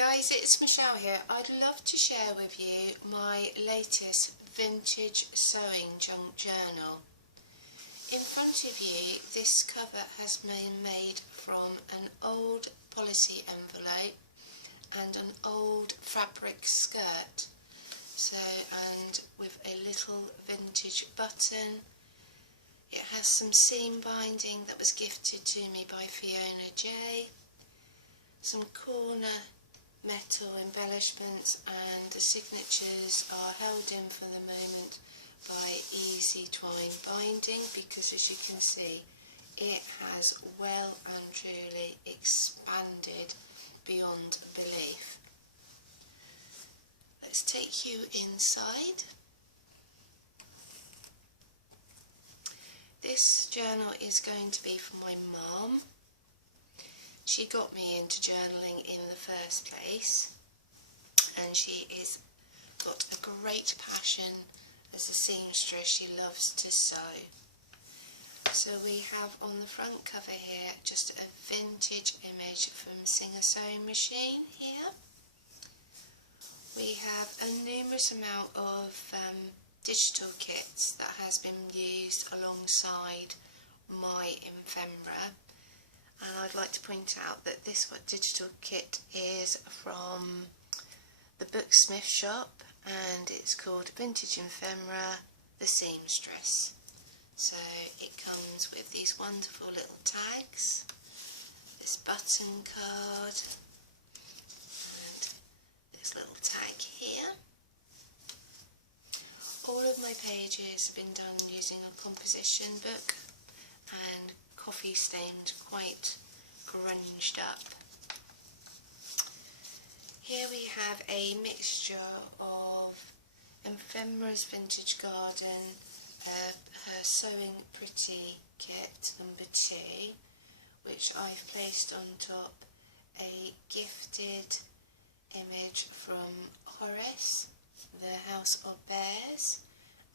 guys, it's Michelle here. I'd love to share with you my latest vintage sewing junk journal. In front of you, this cover has been made from an old policy envelope and an old fabric skirt. And with a little vintage button. It has some seam binding that was gifted to me by Fiona J. Some corner metal embellishments, and the signatures are held in for the moment by easy twine binding, because as you can see it has well and truly expanded beyond belief. Let's take you inside. This journal is going to be for my mum. She got me into journaling in the first place, and she is got a great passion as a seamstress. She loves to sew. So we have on the front cover here just a vintage image from Singer Sewing Machine here. We have a numerous amount of digital kits that has been used alongside my ephemera. And I'd like to point out that this digital kit is from TheBooksmithshop, and it's called Vintage Ephemera, the Seamstress. So it comes with these wonderful little tags, this button card, and this little tag here. All of my pages have been done using a composition book and coffee stained, quite grunged up. Here we have a mixture of EphemerasGarden her Sewing Pretty kit number 2, which I've placed on top a gifted image from Horace, the House of Bears,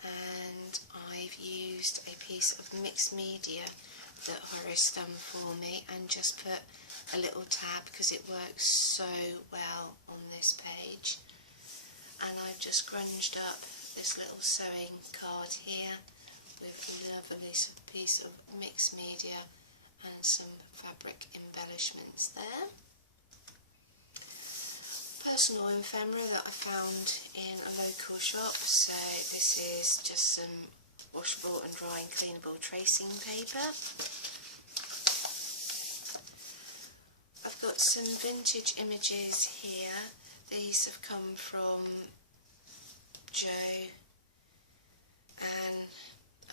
and I've used a piece of mixed media that Horace done for me and just put a little tab because it works so well on this page. And I've just grunged up this little sewing card here with a lovely piece of mixed media and some fabric embellishments there. Personal ephemera that I found in a local shop, so this is just some washable and dry and cleanable tracing paper. I've got some vintage images here. These have come from Jo Ann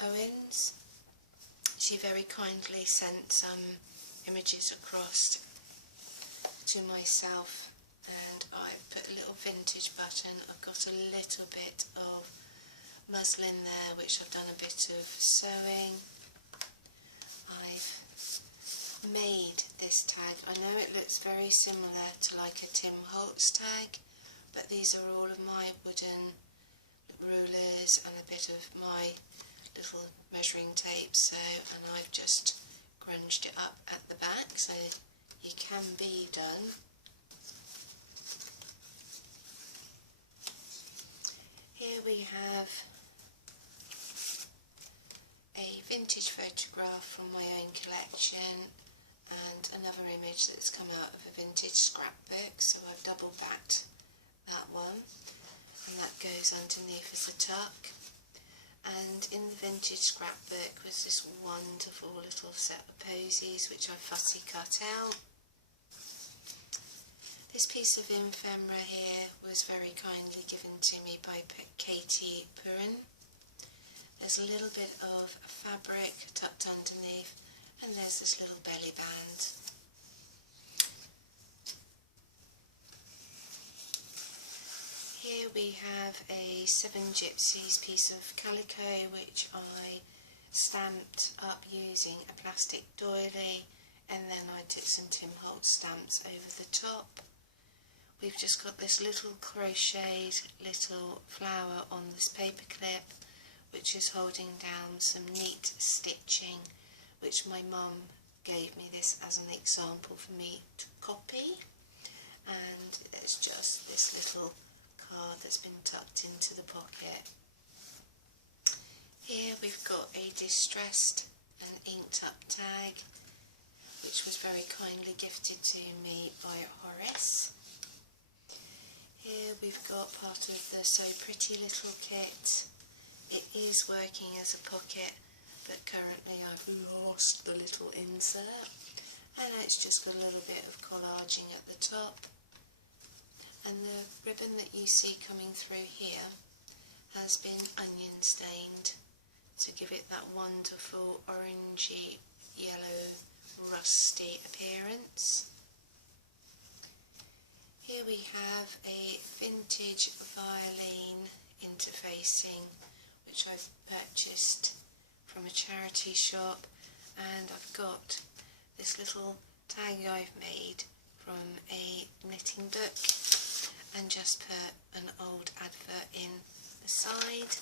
Owens. She very kindly sent some images across to myself, and I've put a little vintage button. I've got a little bit of muslin there which I've done a bit of sewing. I've made this tag. I know it looks very similar to like a Tim Holtz tag, but these are all of my wooden rulers and a bit of my little measuring tape, and I've just grunged it up at the back so you can be done. Here we have a vintage photograph from my own collection and another image that's come out of a vintage scrapbook, so I've double backed that one, and that goes underneath as a tuck. And in the vintage scrapbook was this wonderful little set of posies which I fussy cut out. This piece of ephemera here was very kindly given to me by Katie Purin. There's a little bit of fabric tucked underneath, and there's this little belly band. Here we have a Seven Gypsies piece of calico which I stamped up using a plastic doily, and then I took some Tim Holtz stamps over the top. We've just got this little crocheted little flower on this paper clip which is holding down some neat stitching, which my mum gave me this as an example for me to copy. And that's been tucked into the pocket. Here we've got a distressed and inked up tag, which was very kindly gifted to me by Horace. Here we've got part of the Sew Pretty little kit. It is working as a pocket, but currently I've lost the little insert, and it's just got a little bit of collaging at the top. And the ribbon that you see coming through here has been onion stained to give it that wonderful orangey, yellow, rusty appearance. Here we have a vintage violin interfacing, which I've purchased from a charity shop, and I've got this little tag I've made from a knitting book and just put an old advert in the side,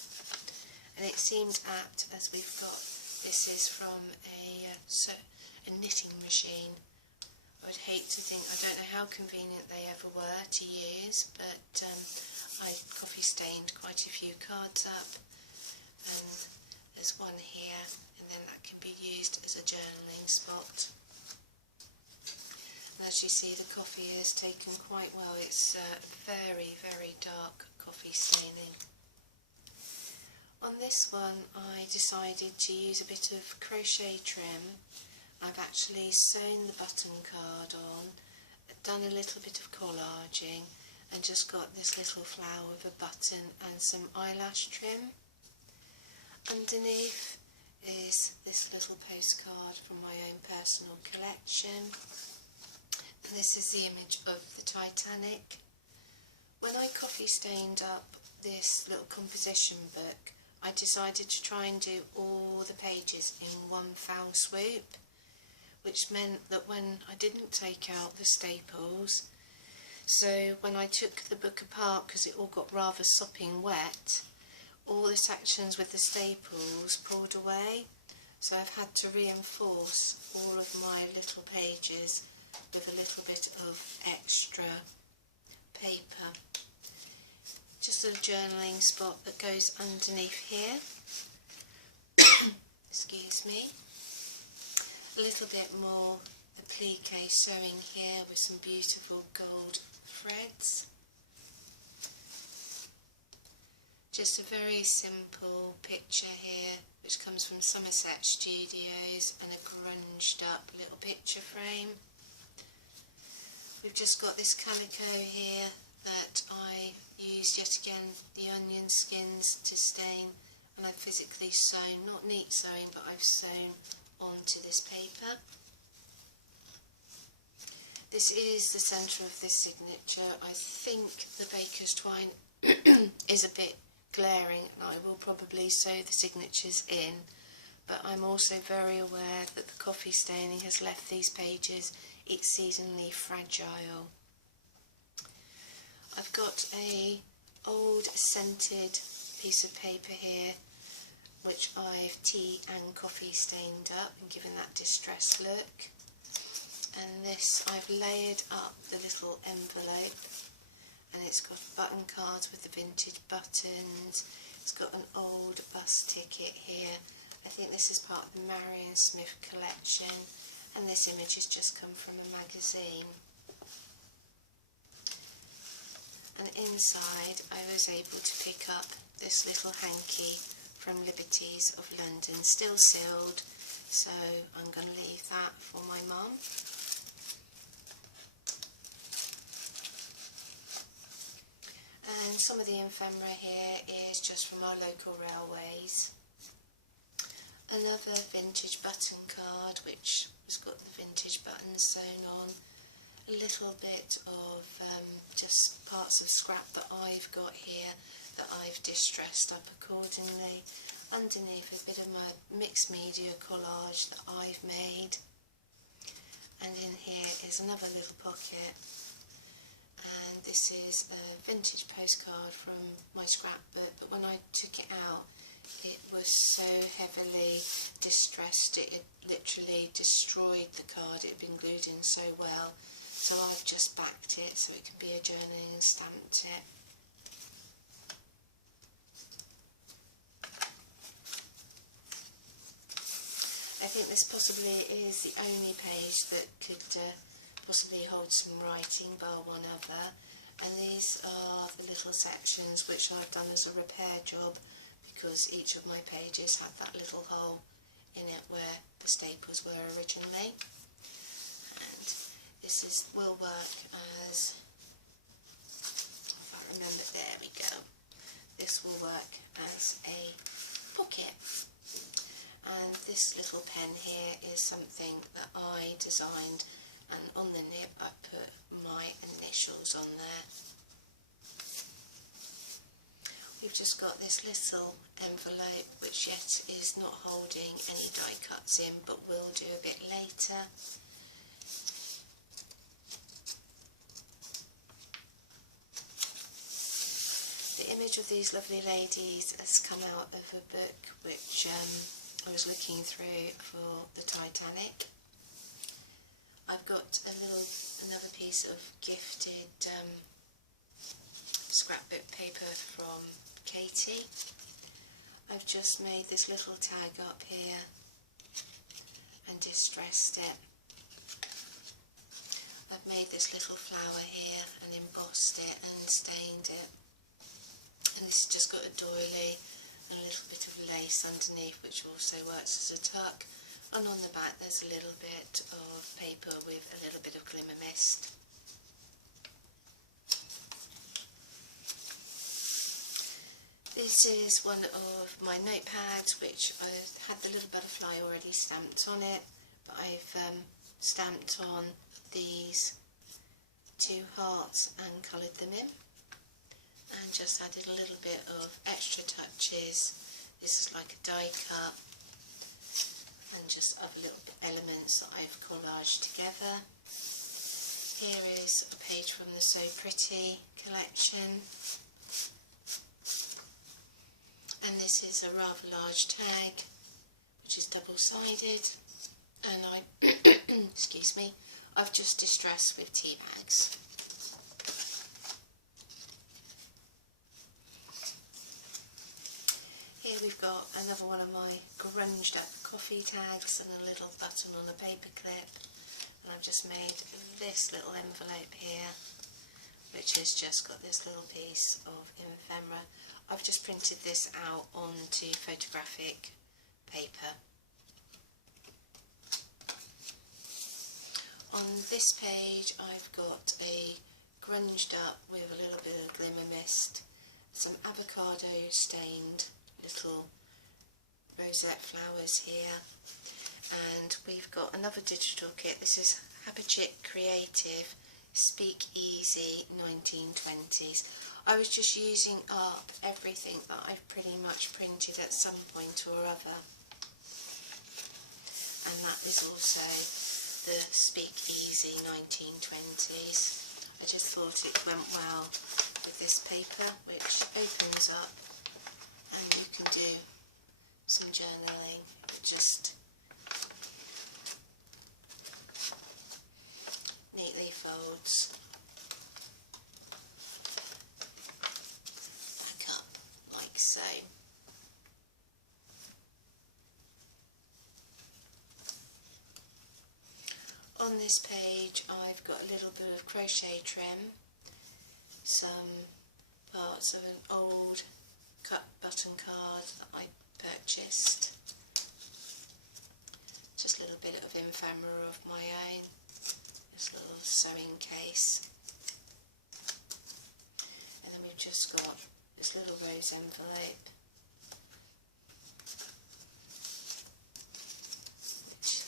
and it seemed apt as we've got, this is from a knitting machine. I would hate to think, I don't know how convenient they ever were to use, but I coffee stained quite a few cards up, and there's one here, and then that can be used as a journaling spot. And as you see, the coffee is taken quite well. It's very, very dark coffee staining. On this one I decided to use a bit of crochet trim. I've actually sewn the button card on, done a little bit of collaging, and just got this little flower of a button and some eyelash trim. Underneath is this little postcard from my own personal collection, and this is the image of the Titanic. When I coffee stained up this little composition book, I decided to try and do all the pages in one foul swoop, which meant that when I didn't take out the staples, so when I took the book apart, because it all got rather sopping wet, all the sections with the staples pulled away, so I've had to reinforce all of my little pages with a little bit of extra paper. Just a journaling spot that goes underneath here. Excuse me. A little bit more applique sewing here with some beautiful gold threads. Just a very simple picture here, which comes from Somerset Studios, and a grunged up little picture frame. We've just got this calico here that I used yet again the onion skins to stain, and I've physically sewn, not neat sewing, but I've sewn onto this paper. This is the centre of this signature. I think the baker's twine is a bit glaring, and I will probably sew the signatures in, but I'm also very aware that the coffee staining has left these pages exceedingly fragile. I've got a old scented piece of paper here, which I've tea and coffee stained up and given that distressed look. And this, I've layered up the little envelope, and it's got button cards with the vintage buttons. It's got an old bus ticket here. I think this is part of the Marion Smith collection, and this image has just come from a magazine. And inside I was able to pick up this little hanky from Liberties of London, still sealed, so I'm going to leave that for my mum. And some of the ephemera here is just from our local railways. Another vintage button card, which has got the vintage buttons sewn on. A little bit of just parts of scrap that I've got here that I've distressed up accordingly. Underneath a bit of my mixed media collage that I've made. And in here is another little pocket. And this is a vintage postcard from my scrapbook, but when I took it out, it was so heavily distressed, it had literally destroyed the card. It had been glued in so well, so I've just backed it so it can be a journaling and stamped it. I think this possibly is the only page that could possibly hold some writing, bar one other. And these are the little sections which I've done as a repair job, because each of my pages had that little hole in it where the staples were originally. And this will work as, if I remember, there we go. This will work as a pocket. And this little pen here is something that I designed, and on the nib I put my initials on there. We've just got this little envelope which yet is not holding any die cuts in, but will do a bit later. The image of these lovely ladies has come out of a book which I was looking through for the Titanic. I've got another piece of gifted scrapbook paper from Katie. I've just made this little tag up here and distressed it. I've made this little flower here and embossed it and stained it. And this has just got a doily and a little bit of lace underneath, which also works as a tuck. And on the back there's a little bit of paper with a little bit of glimmer mist. This is one of my notepads, which I had the little butterfly already stamped on it, but I've stamped on these two hearts and coloured them in, and just added a little bit of extra touches. This is like a die cut, and just other little elements that I've collaged together. Here is a page from the Sew Pretty collection. And this is a rather large tag, which is double-sided, and excuse me, I've just distressed with tea bags. Here we've got another one of my grunged up coffee tags and a little button on a paper clip, and I've just made this little envelope here, which has just got this little piece of ephemera. I've just printed this out onto photographic paper. On this page I've got a grunged up with a little bit of glimmer mist, some avocado stained little rosette flowers here, and we've got another digital kit. This is HapachicCreative Speakeasy 1920s. I was just using up everything that I've pretty much printed at some point or other, and that is also the Speakeasy 1920s. I just thought it went well with this paper, which opens up and you can do some journaling. It just neatly folds back up like so. On this page I've got a little bit of crochet trim, some parts of an old cut button card that I purchased, just a little bit of ephemera of my own, this little sewing case, and then we've just got this little rose envelope, which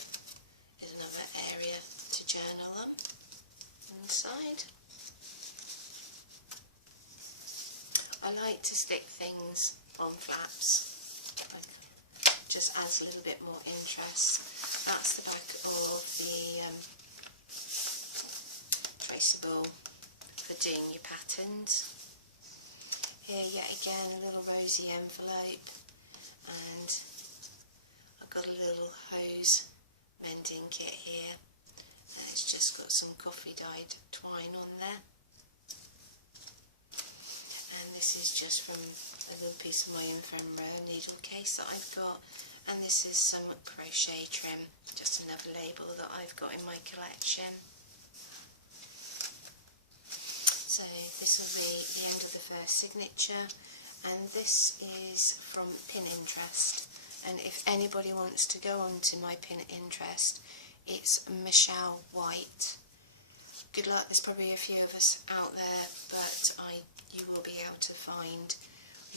is another area to journal on inside. I like to stick things on flaps, just adds a little bit more interest. That's the back of the traceable for doing your patterns. Here yet again a little rosy envelope, and I've got a little hose mending kit here, and it's just got some coffee dyed twine on there. And this is just from a little piece of my ephemera needle case that I've got, And this is some crochet trim, just another label that I've got in my collection. So this will be the end of the first signature, and this is from Pinterest. And if anybody wants to go on to my Pinterest, it's Michelle White. Good luck, there's probably a few of us out there, but you will be able to find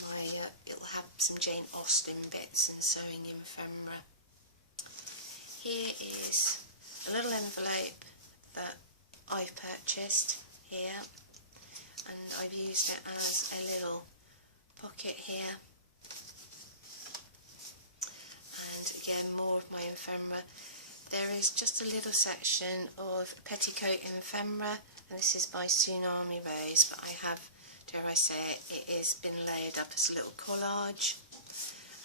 my, it'll have some Jane Austen bits and sewing ephemera. Here is a little envelope that I've purchased here, and I've used it as a little pocket here. And again, more of my ephemera. There is just a little section of Petticoat Ephemera, and this is by TsunamiRose, but I have, dare I say it, it has been layered up as a little collage,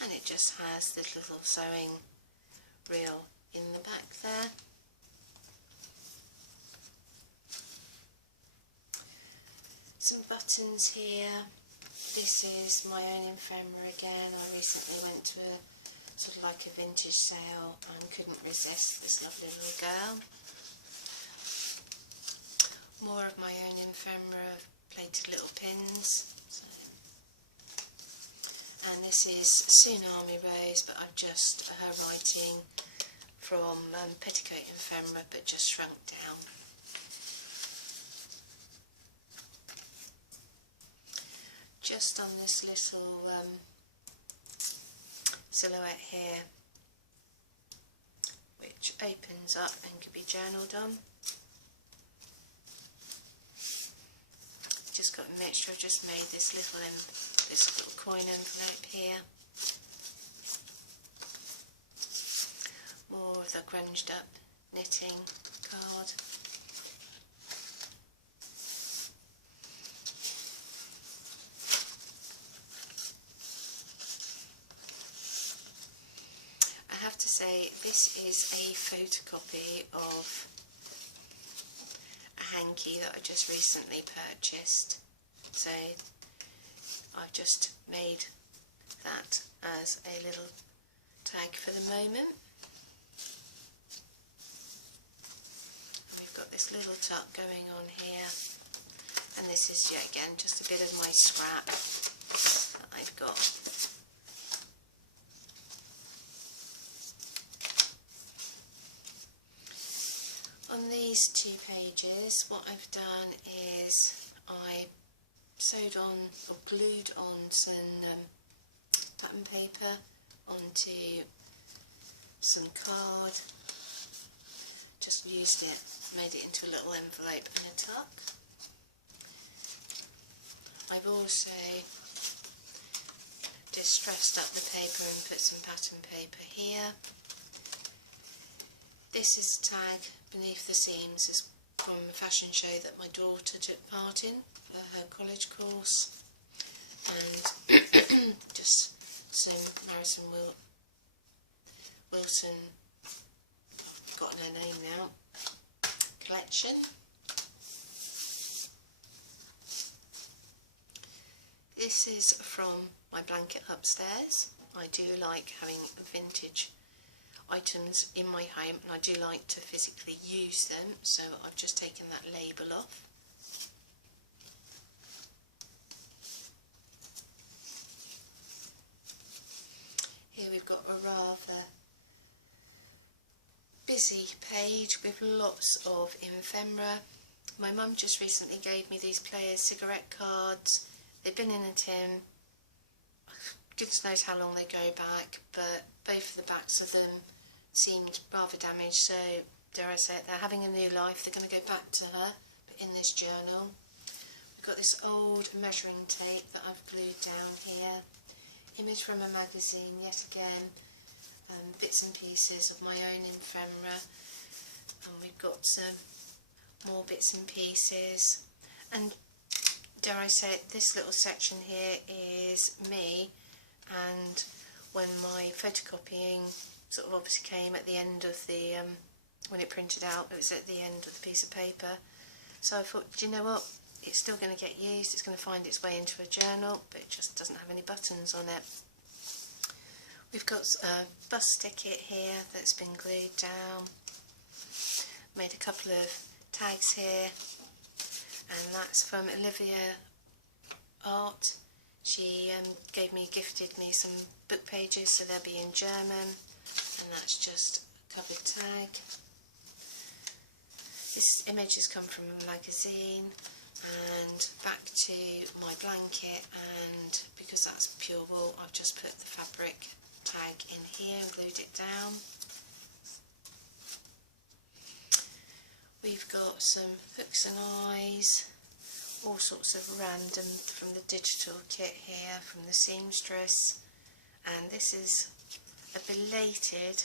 and it just has this little sewing reel in the back there. Some buttons here. This is my own ephemera again. I recently went to a sort of like a vintage sale and couldn't resist this lovely little girl. More of my own ephemera, plated little pins. And this is TsunamiRose, but I've just her writing from Petticoat Ephemera, but just shrunk down. Just on this little silhouette here, which opens up and can be journaled on. Just got a mixture. I've just made this little coin envelope here. More of the grunged up knitting card. I have to say, this is a photocopy of a hanky that I just recently purchased. So I've just made that as a little tag for the moment. And we've got this little tuck going on here, and this is yet again just a bit of my scrap that I've got. On these 2 pages, what I've done is I sewed on or glued on some pattern paper onto some card, just used it, made it into a little envelope and a tuck. I've also distressed up the paper and put some pattern paper here. This is a tag beneath the seams. It's from a fashion show that my daughter took part in for her college course, and just some Marison Wilson, I've forgotten her name now, collection. This is from my blanket upstairs. I do like having vintage items in my home, and I do like to physically use them, so I've just taken that label off. Here we've got a rather busy page with lots of ephemera. My mum just recently gave me these Players cigarette cards. They've been in a tin. Goodness knows how long they go back, but both of the backs of them seemed rather damaged, so dare I say it, they're having a new life. They're going to go back to her, but in this journal. We've got this old measuring tape that I've glued down here. Image from a magazine, yet again, bits and pieces of my own ephemera, and we've got some more bits and pieces. And dare I say it, this little section here is me, and when my photocopying sort of obviously came at the end of the, when it printed out, it was at the end of the piece of paper. So I thought, do you know what, it's still going to get used, it's going to find its way into a journal, but it just doesn't have any buttons on it. We've got a bus ticket here that's been glued down. Made a couple of tags here, and that's from Olivia Art. She gifted me some book pages, so they'll be in German, and that's just a covered tag. This image has come from a magazine, and back to my blanket, and because that's pure wool, I've just put the fabric tag in here and glued it down. We've got some hooks and eyes, all sorts of random from the digital kit here from the seamstress, and this is a belated,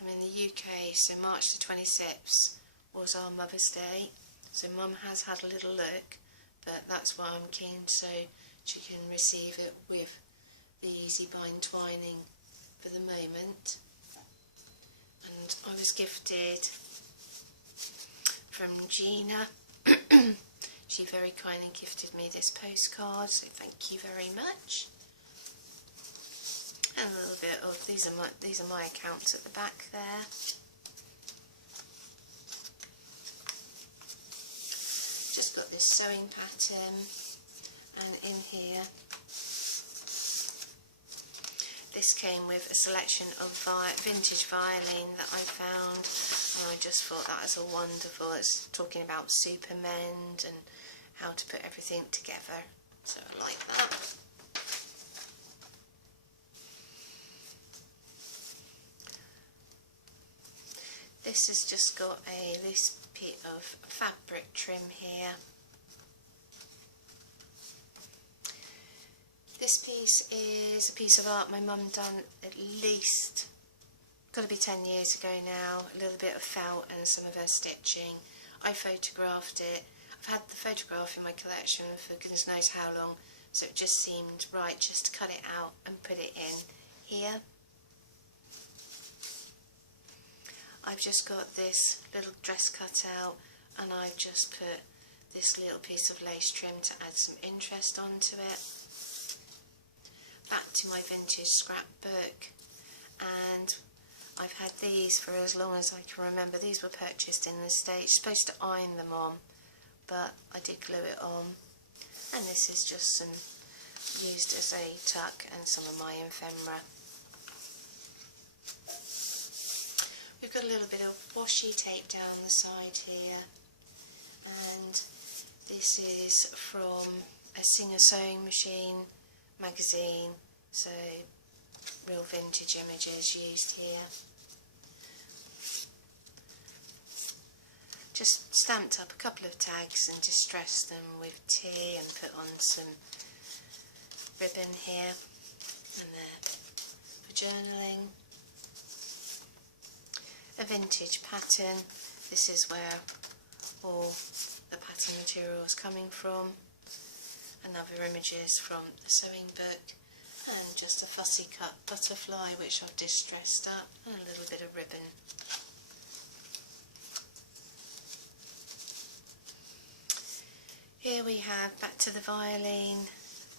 I'm in the UK, so March the 26th was our Mother's Day, so Mum has had a little look, but that's why I'm keen, so she can receive it with the easy bind twining for the moment. And I was gifted from Gina. She very kindly gifted me this postcard, so thank you very much. And a little bit of these are my accounts at the back there. Just got this sewing pattern, and in here this came with a selection of vintage violin that I found, and I just thought that was a wonderful. It's talking about supermend and how to put everything together, so I like that. This has just got a loose bit of fabric trim here. This piece is a piece of art my mum done at least, got to be 10 years ago now, a little bit of felt and some of her stitching. I photographed it. I've had the photograph in my collection for goodness knows how long, so it just seemed right just to cut it out and put it in here. I've just got this little dress cut out, and I've just put this little piece of lace trim to add some interest onto it. Back to my vintage scrapbook, and I've had these for as long as I can remember. These were purchased in the States. You're supposed to iron them on, but I did glue it on. And this is just some used as a tuck and some of my ephemera. We've got a little bit of washi tape down the side here, and this is from a Singer Sewing Machine magazine, so real vintage images used here. Just stamped up a couple of tags and distressed them with tea and put on some ribbon here and there for journaling. A vintage pattern. This is where all the pattern material is coming from. And other images from the sewing book, and just a fussy cut butterfly which I've distressed up, and a little bit of ribbon. Here we have, back to the violin,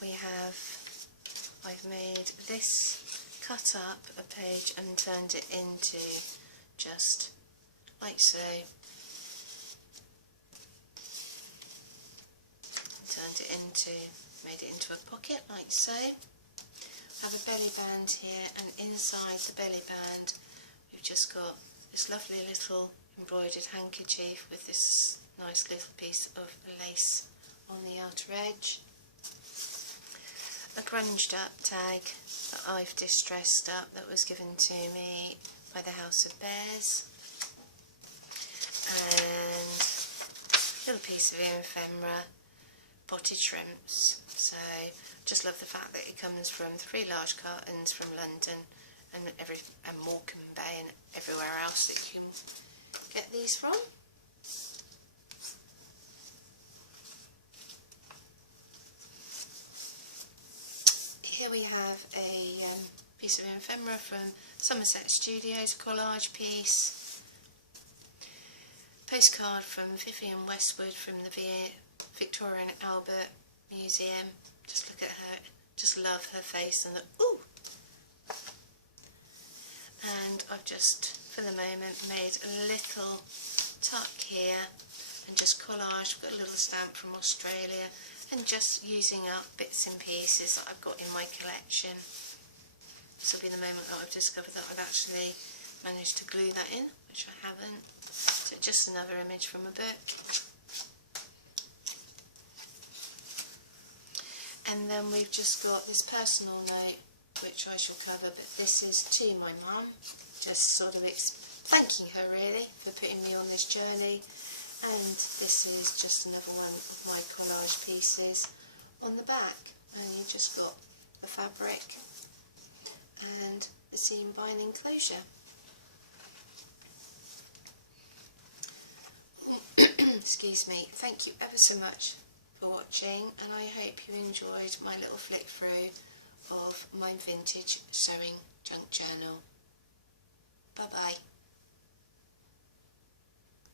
I've made this, cut up a page and turned it into just like so. Made it into a pocket like so. I have a belly band here, and inside the belly band we've just got this lovely little embroidered handkerchief with this nice little piece of lace on the outer edge. A grunged up tag that I've distressed up that was given to me by the House of Bears, and a little piece of ephemera, potted shrimps. So just love the fact that it comes from 3 large cartons from London and Morecambe Bay and everywhere else that you can get these from. Here we have a piece of ephemera from Somerset Studios, a collage piece. Postcard from Vivienne Westwood from the Victoria and Albert Museum. Just look at her, just love her face and the ooh. and I've just for the moment made a little tuck here and just collage. I've got a little stamp from Australia and just using up bits and pieces that I've got in my collection. This will be the moment that I've discovered that I've actually managed to glue that in, which I haven't. So just another image from a book. And then we've just got this personal note, which I shall cover, but this is to my mum, just sort of thanking her really for putting me on this journey. And this is just another one of my collage pieces on the back, and you just got the fabric and the seam binding closure. Excuse me. Thank you ever so much for watching, and I hope you enjoyed my little flick through of my vintage sewing junk journal. Bye bye.